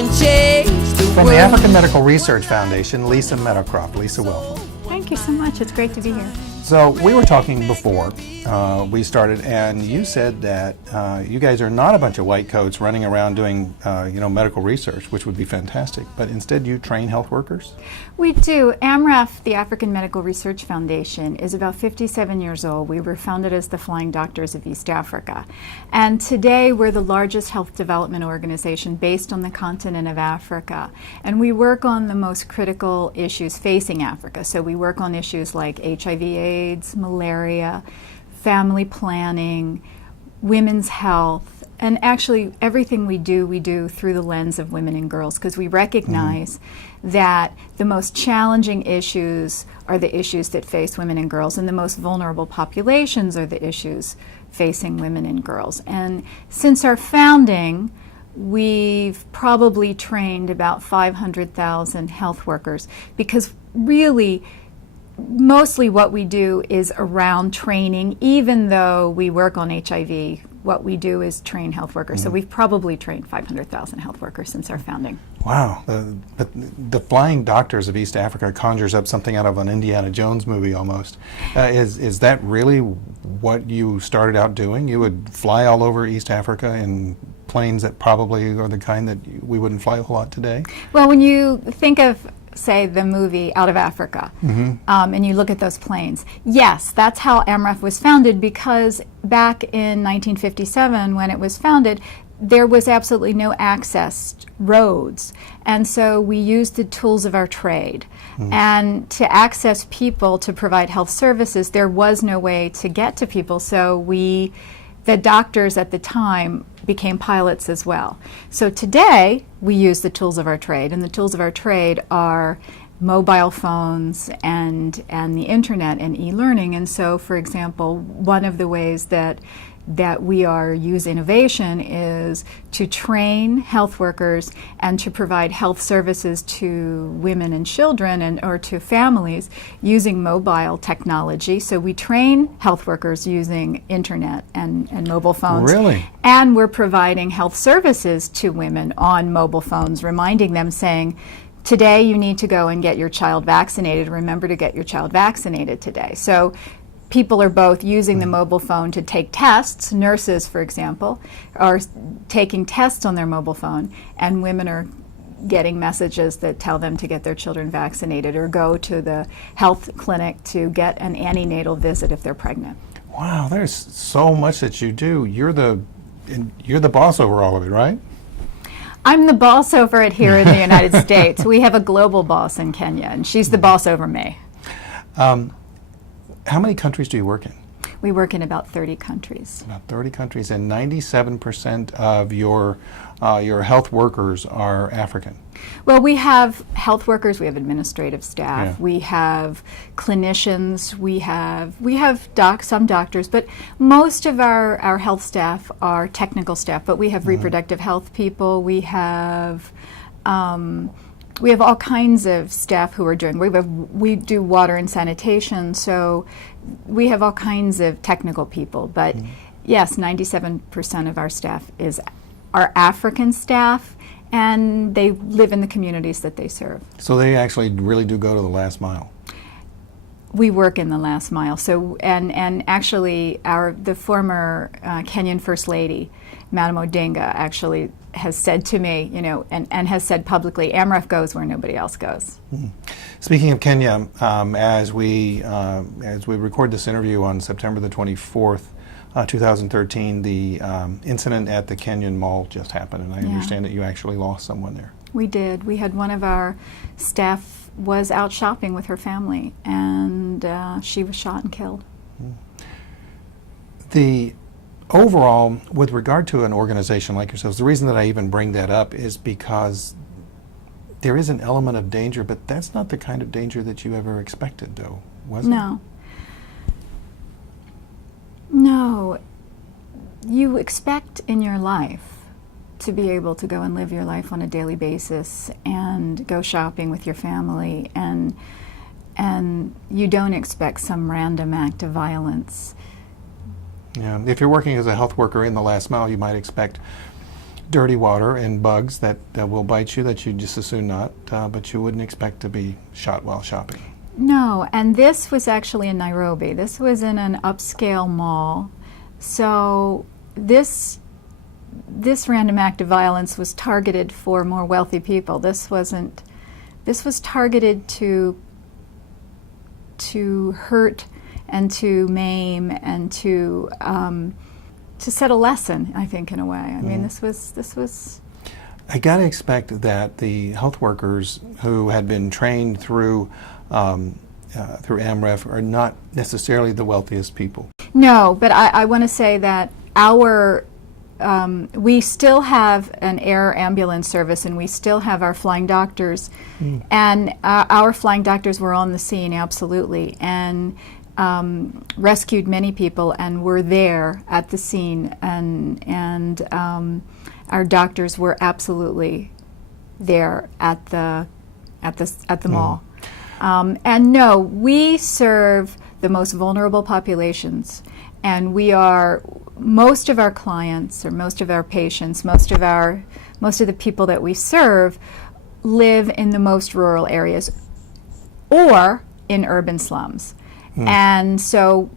can change the From world. the African Medical Research Foundation, Lisa Meadowcroft. Lisa, welcome. Thank you so much. It's great to be here. So we were talking before we started, and you said that you guys are not a bunch of white coats running around doing, medical research, which would be fantastic, but instead you train health workers? We do. AMREF, the African Medical Research Foundation, is about 57 years old. We were founded as the Flying Doctors of East Africa. And today we're the largest health development organization based on the continent of Africa. And we work on the most critical issues facing Africa. So we work on issues like HIV/AIDS, malaria, family planning, women's health, and actually everything we do through the lens of women and girls, because we recognize that the most challenging issues are the issues that face women and girls, and the most vulnerable populations are the issues facing women and girls. And since our founding, we've probably trained about 500,000 health workers, because really mostly what we do is around training. Even though we work on HIV, what we do is train health workers. So we've probably trained 500,000 health workers since our founding. Wow. The Flying Doctors of East Africa conjures up something out of an Indiana Jones movie almost. Is that really what you started out doing? You would fly all over East Africa in planes that probably are the kind that we wouldn't fly a whole lot today? Well, when you think of, say, the movie Out of Africa, and you look at those planes, yes, that's how AMREF was founded, because back in 1957, when it was founded, there was absolutely no access roads. And so we used the tools of our trade. And to access people to provide health services, there was no way to get to people. So the doctors at the time became pilots as well. So today we use the tools of our trade, and the tools of our trade are mobile phones and the internet and e-learning. And so, for example, one of the ways that we use innovation is to train health workers and to provide health services to women and children or to families using mobile technology. So we train health workers using internet and mobile phones. Really? And we're providing health services to women on mobile phones, reminding them, saying, today you need to go and get your child vaccinated. Remember to get your child vaccinated today. So people are both using the mobile phone to take tests. Nurses, for example, are taking tests on their mobile phone, and women are getting messages that tell them to get their children vaccinated or go to the health clinic to get an antenatal visit if they're pregnant. Wow, there's so much that you do. You're the boss over all of it, right? I'm the boss over it here in the United States. We have a global boss in Kenya, and she's the boss over me. How many countries do you work in? We work in about 30 countries. About 30 countries, and 97% of your health workers are African. Well, we have health workers, we have administrative staff, Yeah. we have clinicians, we have some doctors, but most of our health staff are technical staff, but we have reproductive health people, we have all kinds of staff who are doing, we do water and sanitation, so we have all kinds of technical people, but yes, 97% of our staff are African staff, and they live in the communities that they serve. So they actually really do go to the last mile. We work in the last mile. So, and actually, the former Kenyan First Lady, Madam Odinga, actually has said to me, and has said publicly, AMREF goes where nobody else goes. Speaking of Kenya, as we record this interview on September the 24th, 2013, the incident at the Kenyan Mall just happened, and I understand that you actually lost someone there. We did. We had one of our staff was out shopping with her family, and she was shot and killed. The overall, with regard to an organization like yourselves, the reason that I even bring that up is because there is an element of danger, but that's not the kind of danger that you ever expected, though, was it? No. No. You expect in your life to be able to go and live your life on a daily basis and go shopping with your family, and you don't expect some random act of violence. Yeah. If you're working as a health worker in the last mile, you might expect dirty water and bugs that will bite you that you just as soon not, but you wouldn't expect to be shot while shopping. No, and this was actually in Nairobi. This was in an upscale mall. So this random act of violence was targeted for more wealthy people. This was targeted to hurt and to maim and to set a lesson, I think, in a way. I mean, this was. I got to expect that the health workers who had been trained through AMREF are not necessarily the wealthiest people. No, but I want to say that we still have an air ambulance service, and we still have our flying doctors, and our flying doctors were on the scene, absolutely, and rescued many people, and were there at the scene, and our doctors were absolutely there at the mall. And no, we serve the most vulnerable populations, and most of our clients, or most of our patients, most of the people that we serve live in the most rural areas or in urban slums. And so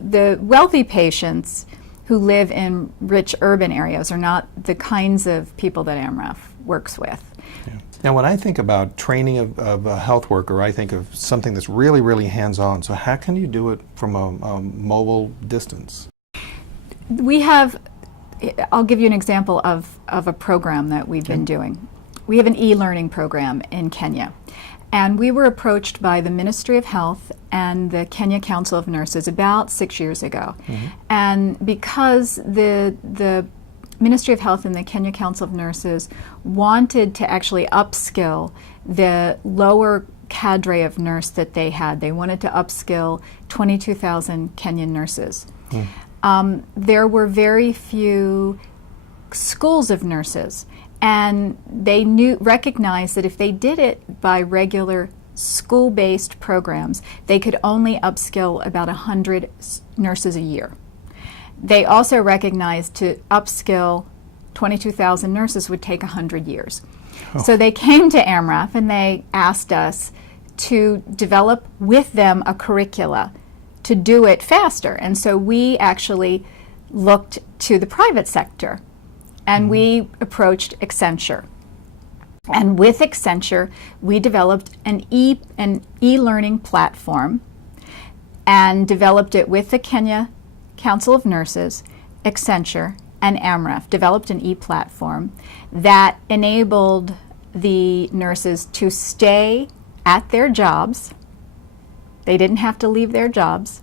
the wealthy patients who live in rich urban areas are not the kinds of people that AMREF works with. Yeah. Now, when I think about training of a health worker, I think of something that's really, really hands-on. So how can you do it from a mobile distance? I'll give you an example of a program that we've been doing. We have an e-learning program in Kenya. And we were approached by the Ministry of Health and the Kenya Council of Nurses about 6 years ago. And because the Ministry of Health and the Kenya Council of Nurses wanted to actually upskill the lower cadre of nurse that they had, they wanted to upskill 22,000 Kenyan nurses. There were very few schools of nurses, and they recognized that if they did it by regular school-based programs, they could only upskill about 100 nurses a year. They also recognized to upskill 22,000 nurses would take 100 years. So they came to AMREF and they asked us to develop with them a curricula to do it faster. And so we actually looked to the private sector, and we approached Accenture. And with Accenture, we developed an e-learning platform and developed it with the Kenya Council of Nurses, Accenture, and AMREF, developed an e-platform that enabled the nurses to stay at their jobs. They didn't have to leave their jobs.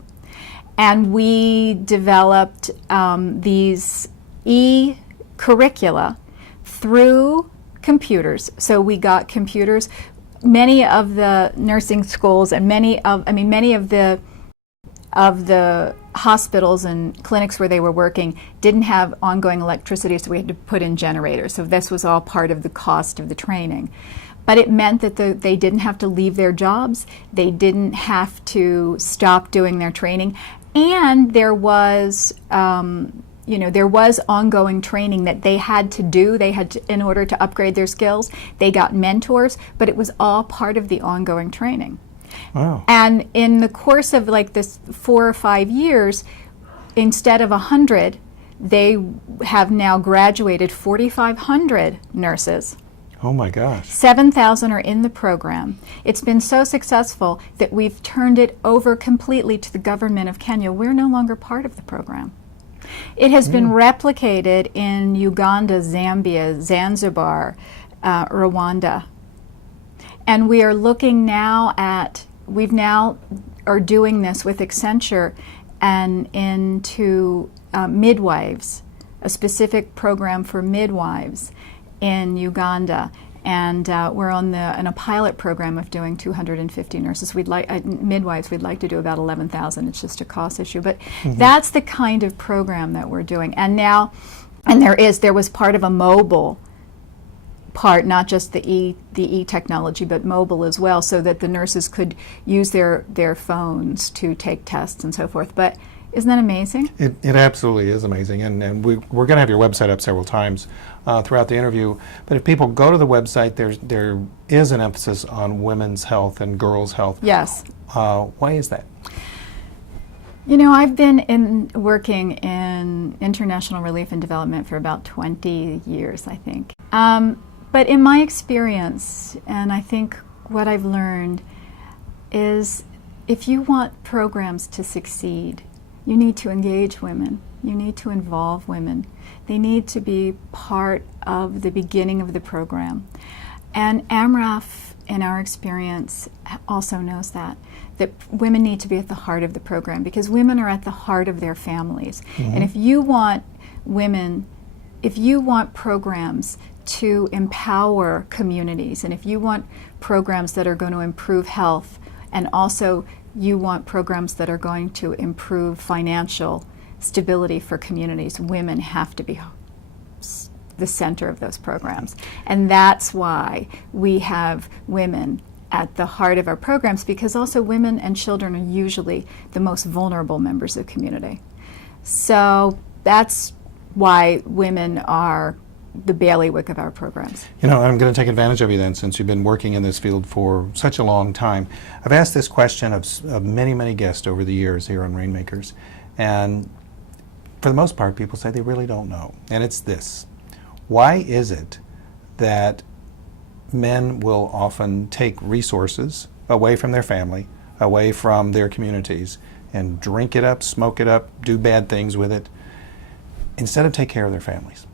And we developed these e-curricula through computers. So we got computers. Many of the nursing schools and many of the hospitals and clinics where they were working didn't have ongoing electricity, so we had to put in generators. So this was all part of the cost of the training. But it meant that they didn't have to leave their jobs, they didn't have to stop doing their training, and there was ongoing training that they had to do. In order to upgrade their skills, they got mentors, but it was all part of the ongoing training. Wow. And in the course of like this 4 or 5 years, instead of 100, they have now graduated 4,500 nurses. Oh my gosh. 7,000 are in the program. It's been so successful that we've turned it over completely to the government of Kenya. We're no longer part of the program. It has been replicated in Uganda, Zambia, Zanzibar, Rwanda. And we are looking now are doing this with Accenture and into midwives, a specific program for midwives in Uganda, and we're in a pilot program of doing 250 nurses. Midwives. We'd like to do about 11,000. It's just a cost issue, but that's the kind of program that we're doing. And there was part of a mobile part, not just the e-technology, but mobile as well, so that the nurses could use their phones to take tests and so forth. But Isn't that amazing? It absolutely is amazing, and we're going to have your website up several times throughout the interview. But if people go to the website, there is an emphasis on women's health and girls' health. Yes. Why is that? You know, I've been working in international relief and development for about 20 years, I think. But in my experience, and I think what I've learned is if you want programs to succeed, you need to engage women. You need to involve women. They need to be part of the beginning of the program. And AMREF, in our experience, also knows that women need to be at the heart of the program because women are at the heart of their families. Mm-hmm. And if you want women, if you want programs to empower communities, and if you want programs that are going to improve health, and also you want programs that are going to improve financial stability for communities, women have to be the center of those programs. And that's why we have women at the heart of our programs, because also women and children are usually the most vulnerable members of the community. So that's why women are the bailiwick of our programs. You know, I'm going to take advantage of you then, since you've been working in this field for such a long time. I've asked this question of many, many guests over the years here on Rainmakers, and for the most part, people say they really don't know. And it's this: why is it that men will often take resources away from their family, away from their communities, and drink it up, smoke it up, do bad things with it, instead of take care of their families?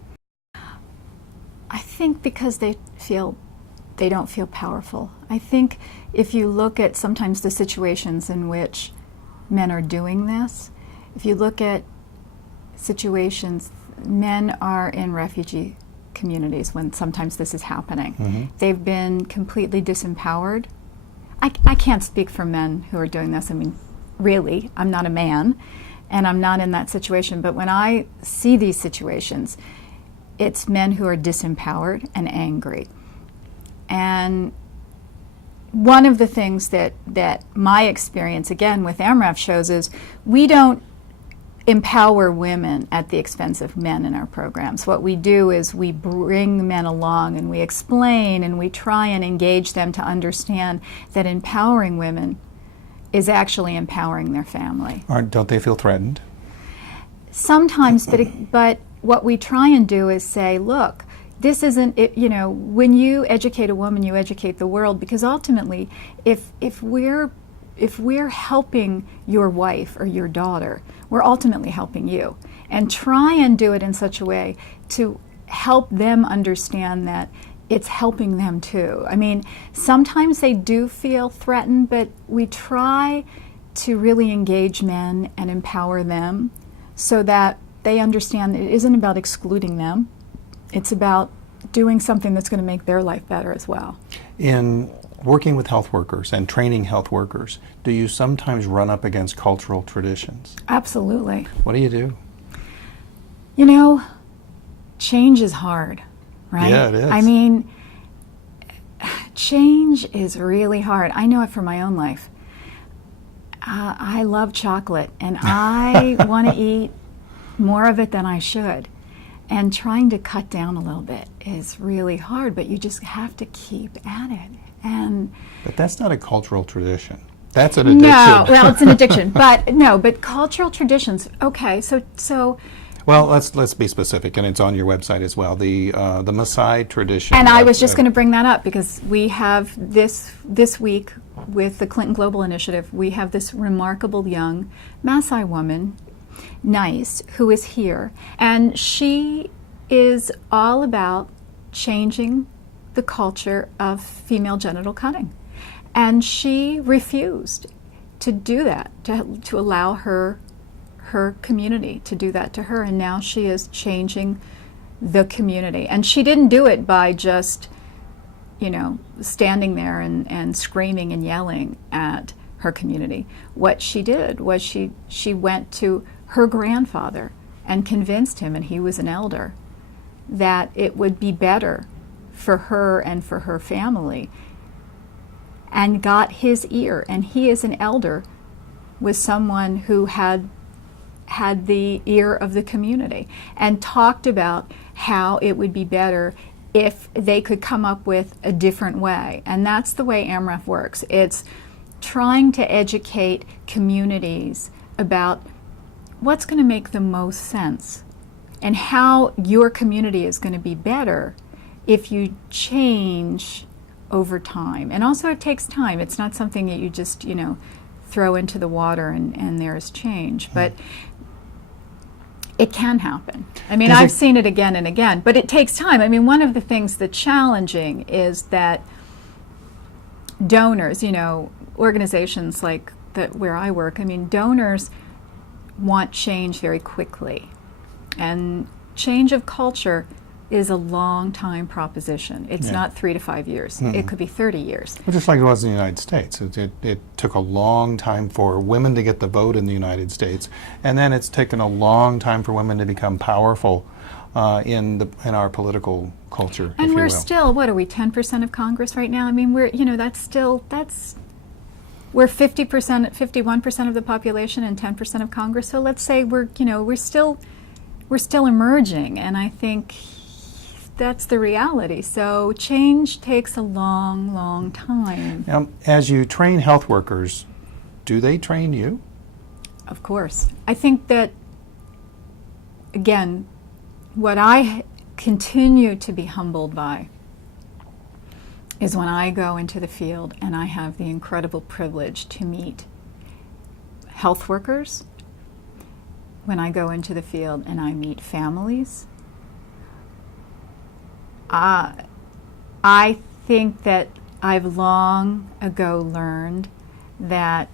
I think because they don't feel powerful. I think if you look at sometimes the situations in which men are doing this, if you look at situations, men are in refugee communities when sometimes this is happening. Mm-hmm. They've been completely disempowered. I can't speak for men who are doing this. I mean, really, I'm not a man, and I'm not in that situation. But when I see these situations, it's men who are disempowered and angry. And one of the things that my experience, again, with AMREF shows is we don't empower women at the expense of men in our programs. What we do is we bring men along and we explain and we try and engage them to understand that empowering women is actually empowering their family. Don't they feel threatened? Sometimes, but what we try and do is say, look, this isn't, when you educate a woman, you educate the world, because ultimately, if we're helping your wife or your daughter, we're ultimately helping you. And try and do it in such a way to help them understand that it's helping them too. I mean, sometimes they do feel threatened, but we try to really engage men and empower them so that they understand that it isn't about excluding them. It's about doing something that's going to make their life better as well. In working with health workers and training health workers, do you sometimes run up against cultural traditions? Absolutely. What do you do? You know, change is hard, right? Yeah, it is. I mean, change is really hard. I know it from my own life. I love chocolate, and I want to eat more of it than I should. And trying to cut down a little bit is really hard, but you just have to keep at it. But that's not a cultural tradition. That's an addiction. No, well, it's an addiction. But cultural traditions. Okay, so. Well, let's be specific, and it's on your website as well. The Maasai tradition. And I was just going to bring that up because we have this week with the Clinton Global Initiative. We have this remarkable young Maasai woman, Nice, who is here, and she is all about changing the culture of female genital cutting. And she refused to do that, to allow her community to do that to her, and now she is changing the community. And she didn't do it by just, standing there and screaming and yelling at her community. What she did was she went to her grandfather and convinced him, and he was an elder, that it would be better for her and for her family, and got his ear. And he, as an elder, was someone who had had the ear of the community and talked about how it would be better if they could come up with a different way. And that's the way AMREF works. It's trying to educate communities about what's going to make the most sense and how your community is going to be better if you change over time. And also it takes time. It's not something that you just, you know, throw into the water and there's change. But it can happen. I mean, I've seen it again and again, but it takes time. I mean, one of the things that's challenging is that donors, you know, organizations like that where I work, I mean, donors want change very quickly. And change of culture is a long time proposition. It's not 3 to 5 years. It could be 30 years. Well, just like it was in the United States. It took a long time for women to get the vote in the United States, and then it's taken a long time for women to become powerful in our political culture. And if we're you will. still, what are we, 10% of Congress right now? I mean, we're, you know, we're 50%, 51% of the population and 10% of Congress. So let's say we're, you know, we're still emerging, and I think that's the reality. So change takes a long, long time. Now, as you train health workers, do they train you? Of course. I think that, again, what I continue to be humbled by is when I go into the field and I have the incredible privilege to meet health workers, when I go into the field and I meet families. I think that I've long ago learned that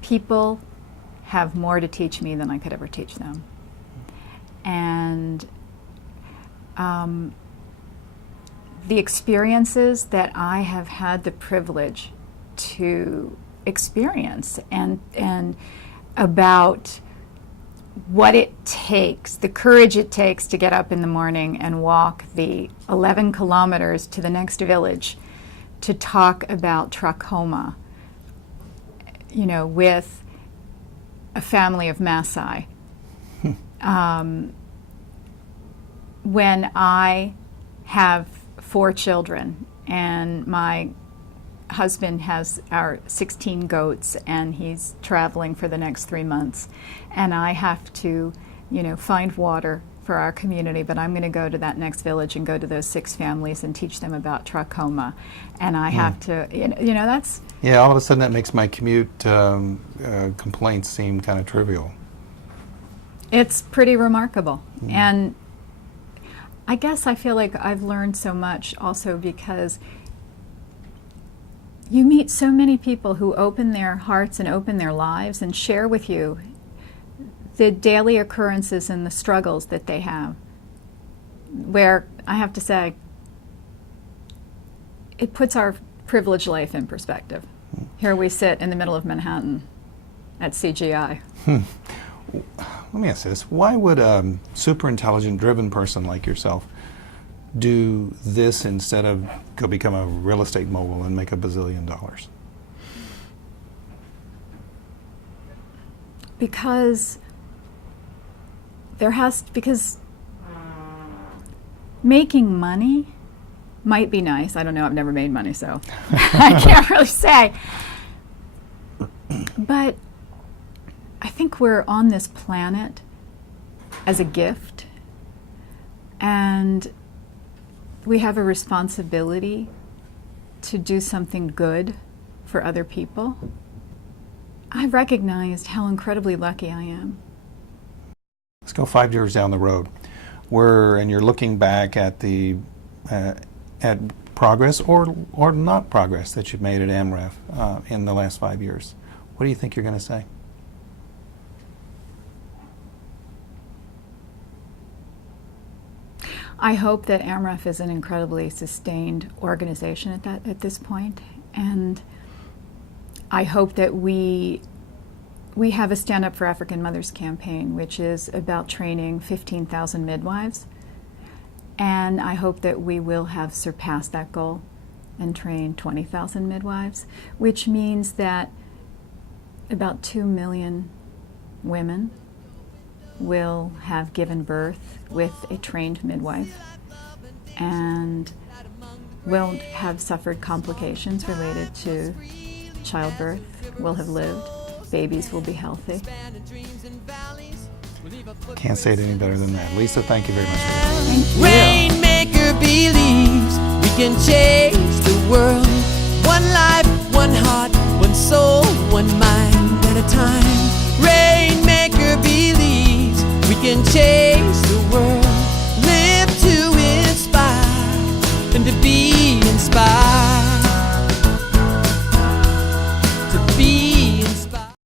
people have more to teach me than I could ever teach them. And the experiences that I have had the privilege to experience and about what it takes, the courage it takes to get up in the morning and walk the 11 kilometers to the next village to talk about trachoma, you know, with a family of Maasai. When I have 4 children and my husband has our 16 goats and he's traveling for the next 3 months, and I have to, you know, find water for our community, but I'm going to go to that next village and go to those 6 families and teach them about trachoma, and I have to, you know, that's... Yeah, all of a sudden that makes my commute complaints seem kind of trivial. It's pretty remarkable. And I guess I feel like I've learned so much also because you meet so many people who open their hearts and open their lives and share with you the daily occurrences and the struggles that they have, where I have to say, it puts our privileged life in perspective. Here we sit in the middle of Manhattan at CGI. Let me ask this. Why would a super intelligent, driven person like yourself do this instead of go become a real estate mogul and make $1 bazillion? Because making money might be nice. I don't know, I've never made money, so I can't really say. But I think we're on this planet as a gift, and we have a responsibility to do something good for other people. I've recognized how incredibly lucky I am. Let's go 5 years down the road, and you're looking back at the at progress or not progress that you've made at AMREF in the last 5 years. What do you think you're going to say? I hope that AMREF is an incredibly sustained organization at this point, and I hope that we have a Stand Up for African Mothers campaign, which is about training 15,000 midwives, and I hope that we will have surpassed that goal and trained 20,000 midwives, which means that about 2 million women will have given birth with a trained midwife and will have suffered complications related to childbirth, will have lived. Babies will be healthy. Can't say it any better than that. Lisa, thank you very much. Thank you. Rainmaker believes we can change the world. One life, one heart, one soul, one mind at a time. Rainmaker believes we can change the world. Live to inspire and to be inspired.